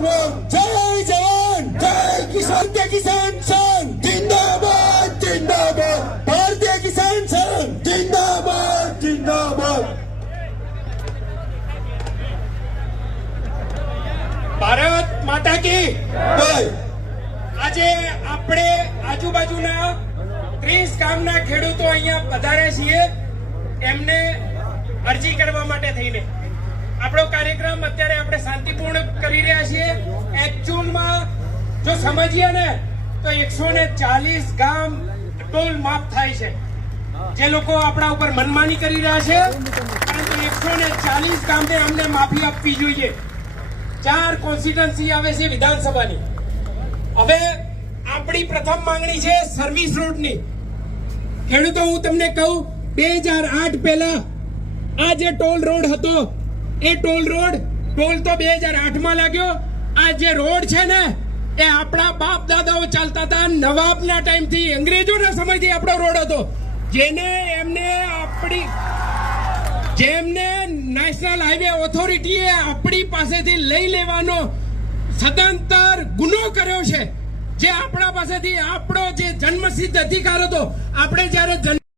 जय जवान जय किसान संघ जिंदाबाद जिंदाबाद भारतीय किसान संघ जिंदाबाद जिंदाबाद ભારત માતા કી जय આજે આપણે આજુબાજુના 30 ગામના ખેડૂતો અહીંયા પધાર્યા છીએ એમને અરજી કરવા માટે થઈને આપણો કાર્યક્રમ અત્યારે આપણે શાંતિપૂર્ણ કરી રહ્યા છીએ એકચ્યુઅલમાં જો સમજીએ ને તો 140 ગામ ટોલ માફ થાય છે જે લોકો આપણા ઉપર મનમાની કરી રહ્યા છે પરંતુ 140 ગામને અમને માફી આપવી જોઈએ 4 કોન્સ્ટિટ્યુન્સી આવે છે વિધાનસભાની હવે આપણી પ્રથમ માંગણી છે સર્વિસ રોડની ખેડૂતો હું તમને કહું 2008 પહેલા આ જે ટોલ રોડ હતો એ ટોલ તો 2008 માં લાગ્યો આ જે રોડ છે ને એ આપણા બાપ દાદાઓ ચાલતા હતા નવાબના ટાઈમથી અંગ્રેજોના સમયથી આપણો રોડ હતો જેમને નેશનલ હાઈવે ઓથોરિટીએ આપણી પાસેથી લઈ લેવાનો સદંતર ગુનો કર્યો છે જે આપણા પાસેથી આપણો જે જન્મસિદ્ધ અધિકાર હતો આપણે જ્યારે